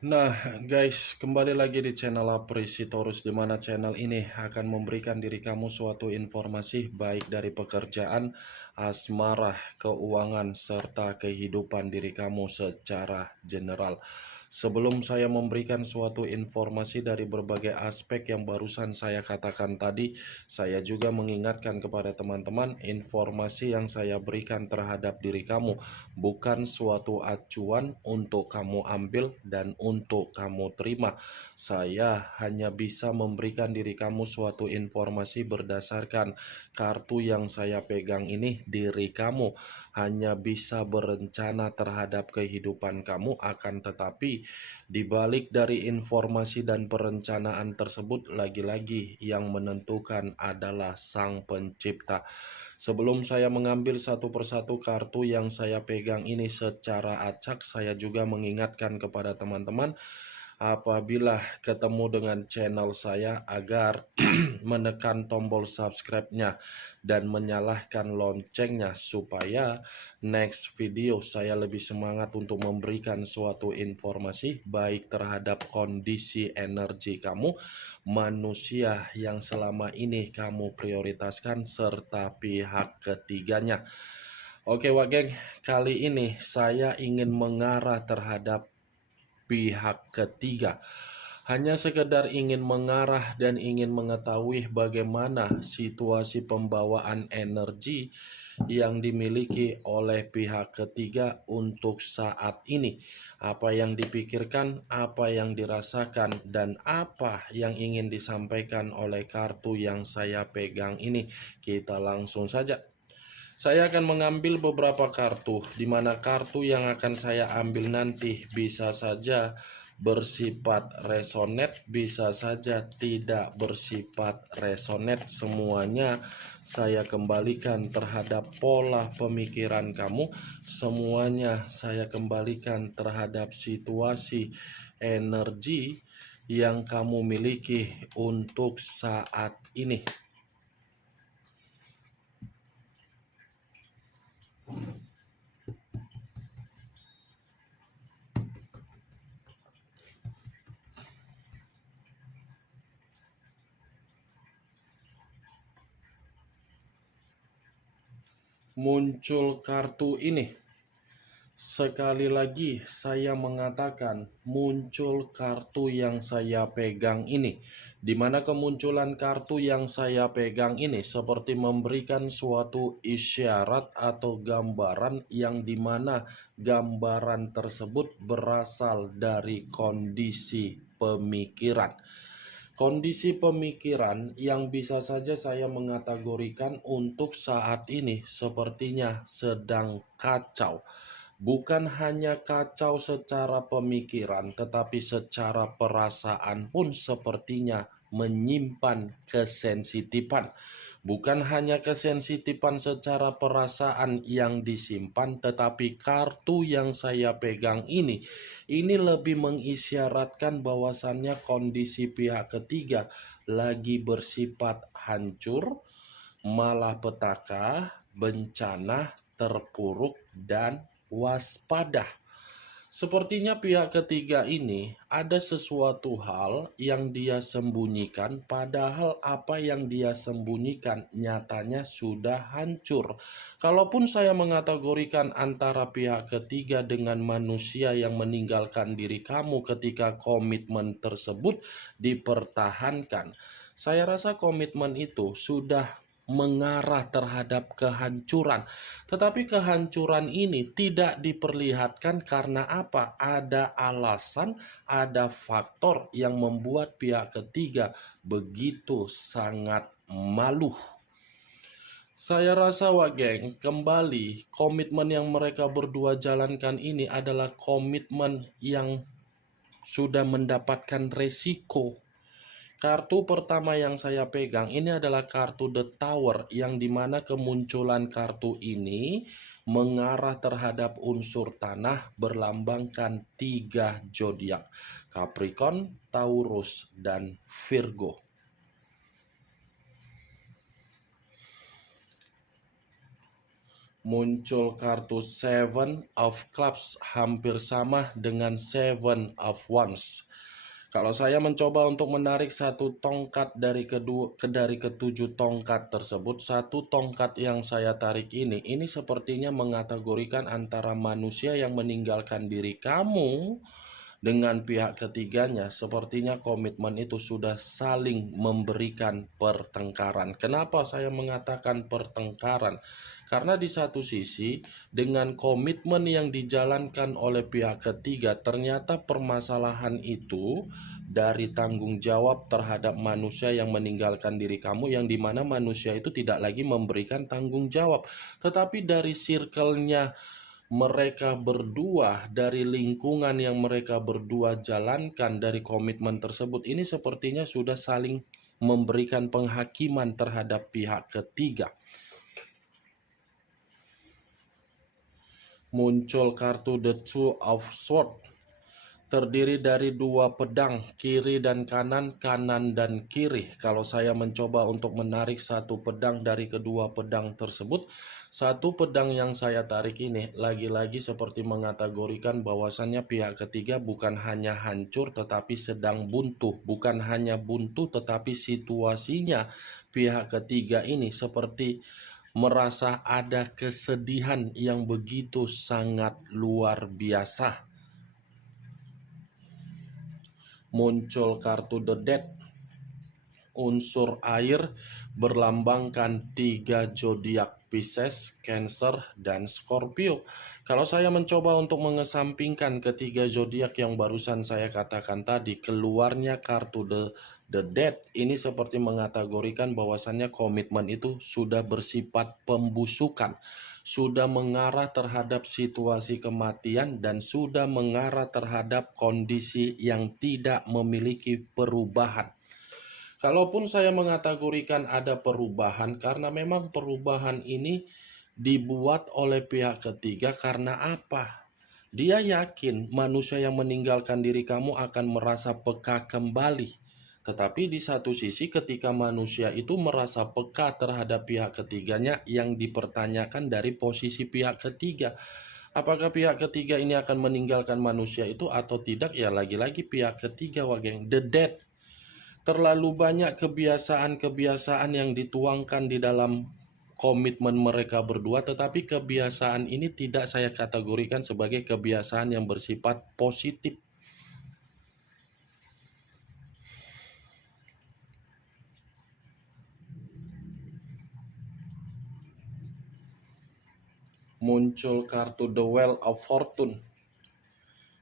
Nah, guys, kembali lagi di channel Apresitorus, di mana channel ini akan memberikan diri kamu suatu informasi baik dari pekerjaan, asmara, keuangan, serta kehidupan diri kamu secara general. Sebelum saya memberikan suatu informasi dari berbagai aspek yang barusan saya katakan tadi, saya juga mengingatkan kepada teman-teman informasi yang saya berikan terhadap diri kamu bukan suatu acuan untuk kamu ambil dan untuk kamu terima. Saya hanya bisa memberikan diri kamu suatu informasi berdasarkan kartu yang saya pegang ini. Diri kamu hanya bisa berencana terhadap kehidupan kamu, akan tetapi dibalik dari informasi dan perencanaan tersebut, lagi-lagi yang menentukan adalah Sang Pencipta. Sebelum saya mengambil satu persatu kartu yang saya pegang ini secara acak, saya juga mengingatkan kepada teman-teman apabila ketemu dengan channel saya agar menekan tombol subscribe-nya dan menyalakan loncengnya supaya next video saya lebih semangat untuk memberikan suatu informasi baik terhadap kondisi energi kamu, manusia yang selama ini kamu prioritaskan, serta pihak ketiganya. Oke, Wak Geng, kali ini saya ingin mengarah terhadap pihak ketiga. Hanya sekedar ingin mengarah dan ingin mengetahui bagaimana situasi pembawaan energi yang dimiliki oleh pihak ketiga untuk saat ini. Apa yang dipikirkan, apa yang dirasakan, dan apa yang ingin disampaikan oleh kartu yang saya pegang ini. Kita langsung saja. Saya akan mengambil beberapa kartu, di mana kartu yang akan saya ambil nanti bisa saja bersifat resonate, bisa saja tidak bersifat resonate. Semuanya saya kembalikan terhadap pola pemikiran kamu, semuanya saya kembalikan terhadap situasi energi yang kamu miliki untuk saat ini. Muncul kartu ini. Sekali lagi saya mengatakan muncul kartu yang saya pegang ini, di mana kemunculan kartu yang saya pegang ini seperti memberikan suatu isyarat atau gambaran yang dimana gambaran tersebut berasal dari kondisi pemikiran. Kondisi pemikiran yang bisa saja saya mengategorikan untuk saat ini sepertinya sedang kacau. Bukan hanya kacau secara pemikiran, tetapi secara perasaan pun sepertinya menyimpan kesensitifan. Bukan hanya kesensitifan secara perasaan yang disimpan, tetapi kartu yang saya pegang ini lebih mengisyaratkan bahwasannya kondisi pihak ketiga lagi bersifat hancur, malapetaka, bencana, terpuruk, dan waspada. Sepertinya pihak ketiga ini ada sesuatu hal yang dia sembunyikan, padahal apa yang dia sembunyikan nyatanya sudah hancur. Kalaupun saya mengategorikan antara pihak ketiga dengan manusia yang meninggalkan diri kamu ketika komitmen tersebut dipertahankan, saya rasa komitmen itu sudah mengarah terhadap kehancuran. Tetapi kehancuran ini tidak diperlihatkan karena apa? Ada alasan, ada faktor yang membuat pihak ketiga begitu sangat malu. Saya rasa Wageng, kembali komitmen yang mereka berdua jalankan ini adalah komitmen yang sudah mendapatkan resiko. Kartu pertama yang saya pegang ini adalah kartu The Tower, yang dimana kemunculan kartu ini mengarah terhadap unsur tanah berlambangkan 3 zodiak: Capricorn, Taurus, dan Virgo. Muncul kartu Seven of Clubs, hampir sama dengan Seven of Wands. Kalau saya mencoba untuk menarik satu tongkat dari ketujuh tongkat tersebut, satu tongkat yang saya tarik ini sepertinya mengategorikan antara manusia yang meninggalkan diri kamu dengan pihak ketiganya. Sepertinya komitmen itu sudah saling memberikan pertengkaran. Kenapa saya mengatakan pertengkaran? Karena di satu sisi, dengan komitmen yang dijalankan oleh pihak ketiga, ternyata permasalahan itu dari tanggung jawab terhadap manusia yang meninggalkan diri kamu, yang dimana manusia itu tidak lagi memberikan tanggung jawab, tetapi dari circle-nya mereka berdua, dari lingkungan yang mereka berdua jalankan, dari komitmen tersebut, ini sepertinya sudah saling memberikan penghakiman terhadap pihak ketiga. Muncul kartu The Two of Swords, terdiri dari dua pedang, kiri dan kanan, kanan dan kiri. Kalau saya mencoba untuk menarik satu pedang dari kedua pedang tersebut, satu pedang yang saya tarik ini lagi-lagi seperti mengategorikan bahwasannya pihak ketiga bukan hanya hancur tetapi sedang buntu. Bukan hanya buntu tetapi situasinya pihak ketiga ini seperti merasa ada kesedihan yang begitu sangat luar biasa. Muncul kartu The Death, unsur air, berlambangkan 3 zodiak, Pisces, Cancer, dan Scorpio. Kalau saya mencoba untuk mengesampingkan ketiga zodiak yang barusan saya katakan tadi, keluarnya kartu The Death ini seperti mengategorikan bahwasannya komitmen itu sudah bersifat pembusukan, sudah mengarah terhadap situasi kematian, dan sudah mengarah terhadap kondisi yang tidak memiliki perubahan. Kalaupun saya mengategorikan ada perubahan, karena memang perubahan ini dibuat oleh pihak ketiga karena apa? Dia yakin manusia yang meninggalkan diri kamu akan merasa peka kembali. Tetapi di satu sisi ketika manusia itu merasa peka terhadap pihak ketiganya, yang dipertanyakan dari posisi pihak ketiga. Apakah pihak ketiga ini akan meninggalkan manusia itu atau tidak? Ya lagi-lagi pihak ketiga, wageng. The Dead. Terlalu banyak kebiasaan-kebiasaan yang dituangkan di dalam komitmen mereka berdua, tetapi kebiasaan ini tidak saya kategorikan sebagai kebiasaan yang bersifat positif. Muncul kartu The Wheel of Fortune.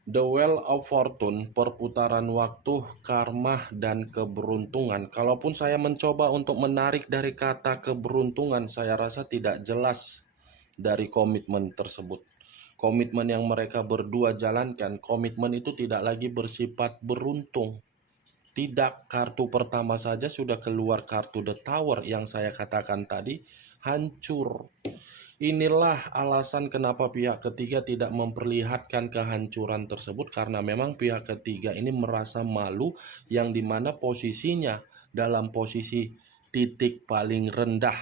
The Wheel of Fortune, perputaran waktu, karma, dan keberuntungan. Kalaupun saya mencoba untuk menarik dari kata keberuntungan, saya rasa tidak jelas dari komitmen tersebut. Komitmen yang mereka berdua jalankan, komitmen itu tidak lagi bersifat beruntung. Tidak, kartu pertama saja sudah keluar kartu The Tower yang saya katakan tadi, hancur. Inilah alasan kenapa pihak ketiga tidak memperlihatkan kehancuran tersebut, karena memang pihak ketiga ini merasa malu, yang dimana posisinya dalam posisi titik paling rendah.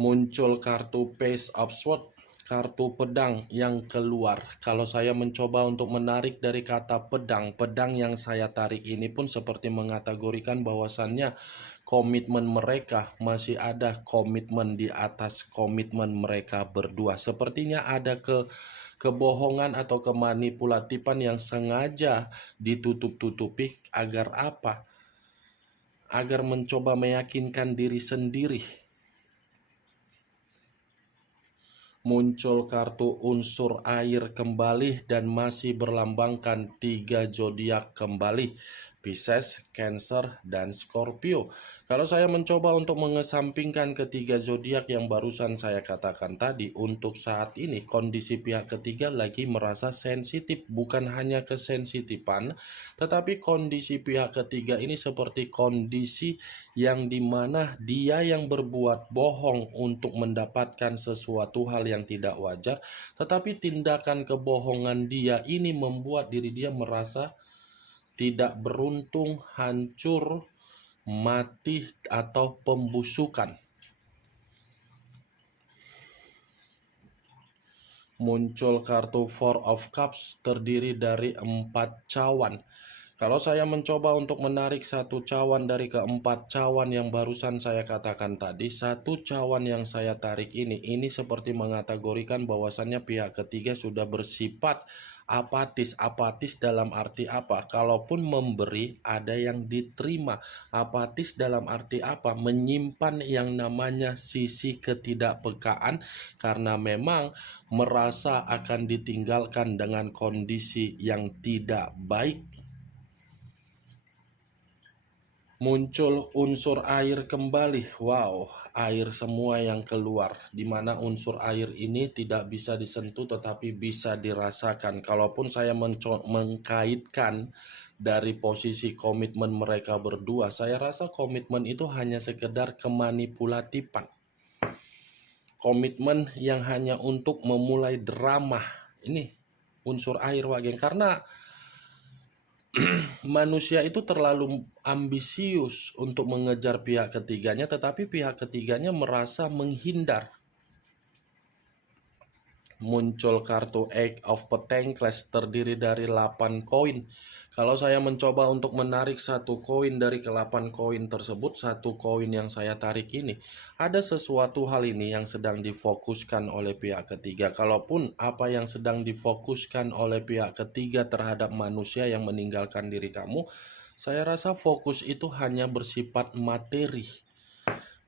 Muncul kartu Page of Swords, kartu pedang yang keluar. Kalau saya mencoba untuk menarik dari kata pedang, pedang yang saya tarik ini pun seperti mengategorikan bahwasannya komitmen mereka masih ada komitmen di atas komitmen mereka berdua. Sepertinya ada kebohongan atau kemanipulatifan yang sengaja ditutup-tutupi agar apa? Agar mencoba meyakinkan diri sendiri. Muncul kartu unsur air kembali dan masih berlambangkan 3 zodiak kembali, Pisces, Cancer, dan Scorpio. Kalau saya mencoba untuk mengesampingkan ketiga zodiak yang barusan saya katakan tadi, untuk saat ini kondisi pihak ketiga lagi merasa sensitif. Bukan hanya kesensitifan, tetapi kondisi pihak ketiga ini seperti kondisi yang dimana dia yang berbuat bohong untuk mendapatkan sesuatu hal yang tidak wajar, tetapi tindakan kebohongan dia ini membuat diri dia merasa tidak beruntung, hancur, mati, atau pembusukan. Muncul kartu Four of Cups terdiri dari 4 cawan. Kalau saya mencoba untuk menarik satu cawan dari keempat cawan yang barusan saya katakan tadi, satu cawan yang saya tarik ini seperti mengategorikan bahwasannya pihak ketiga sudah bersifat apatis. Apatis dalam arti apa? Kalaupun memberi, ada yang diterima. Apatis dalam arti apa? Menyimpan yang namanya sisi ketidakpekaan, karena memang merasa akan ditinggalkan dengan kondisi yang tidak baik. Muncul unsur air kembali. Wow, air semua yang keluar, di mana unsur air ini tidak bisa disentuh tetapi bisa dirasakan. Kalaupun saya mengkaitkan dari posisi komitmen mereka berdua, saya rasa komitmen itu hanya sekedar kemanipulatifan. Komitmen yang hanya untuk memulai drama. Ini unsur air, Wageng, karena manusia itu terlalu ambisius untuk mengejar pihak ketiganya, tetapi pihak ketiganya merasa menghindar. Muncul kartu Eight of Pentacles terdiri dari 8 koin. Kalau saya mencoba untuk menarik satu koin dari ke-8 koin tersebut, satu koin yang saya tarik ini, ada sesuatu hal ini yang sedang difokuskan oleh pihak ketiga. Kalaupun apa yang sedang difokuskan oleh pihak ketiga terhadap manusia yang meninggalkan diri kamu, saya rasa fokus itu hanya bersifat materi.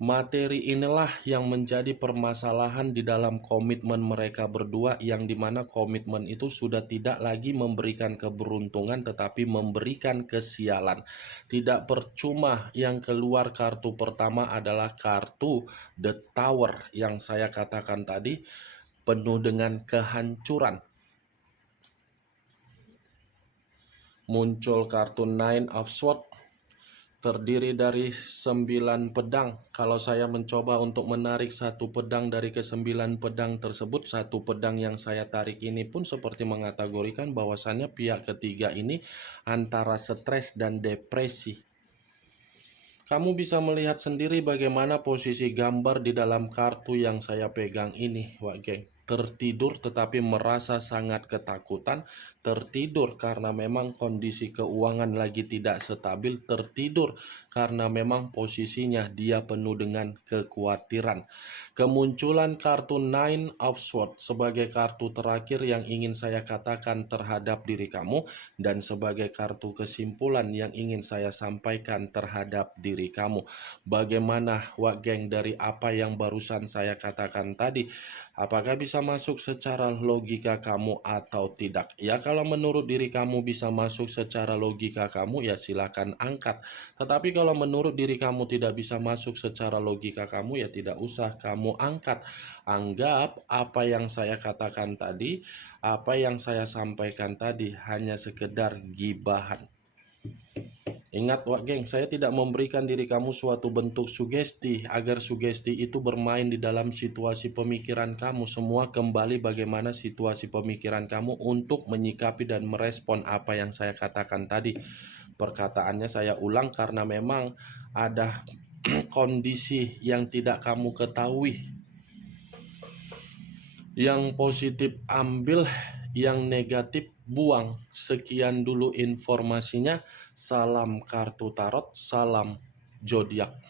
Materi inilah yang menjadi permasalahan di dalam komitmen mereka berdua, yang dimana komitmen itu sudah tidak lagi memberikan keberuntungan tetapi memberikan kesialan. Tidak percuma yang keluar kartu pertama adalah kartu The Tower yang saya katakan tadi, penuh dengan kehancuran. Muncul kartu Nine of Swords terdiri dari 9 pedang. Kalau saya mencoba untuk menarik satu pedang dari ke-9 pedang tersebut, satu pedang yang saya tarik ini pun seperti mengategorikan bahwasannya pihak ketiga ini antara stres dan depresi. Kamu bisa melihat sendiri bagaimana posisi gambar di dalam kartu yang saya pegang ini, Wak Geng. Tertidur tetapi merasa sangat ketakutan, tertidur karena memang kondisi keuangan lagi tidak stabil, tertidur karena memang posisinya dia penuh dengan kekhawatiran. Kemunculan kartu Nine of Swords sebagai kartu terakhir yang ingin saya katakan terhadap diri kamu, dan sebagai kartu kesimpulan yang ingin saya sampaikan terhadap diri kamu. Bagaimana, Wak Geng, dari apa yang barusan saya katakan tadi? Apakah bisa masuk secara logika kamu atau tidak? Ya, kalau menurut diri kamu bisa masuk secara logika kamu, ya silakan angkat. Tetapi kalau menurut diri kamu tidak bisa masuk secara logika kamu, ya tidak usah kamu angkat. Anggap apa yang saya katakan tadi, apa yang saya sampaikan tadi hanya sekedar gibahan. Ingat, Wak Geng, saya tidak memberikan diri kamu suatu bentuk sugesti agar sugesti itu bermain di dalam situasi pemikiran kamu. Semua kembali bagaimana situasi pemikiran kamu untuk menyikapi dan merespon apa yang saya katakan tadi. Perkataannya saya ulang karena memang ada kondisi yang tidak kamu ketahui. Yang positif ambil, yang negatif buang. Sekian dulu informasinya. Salam kartu tarot, salam zodiak.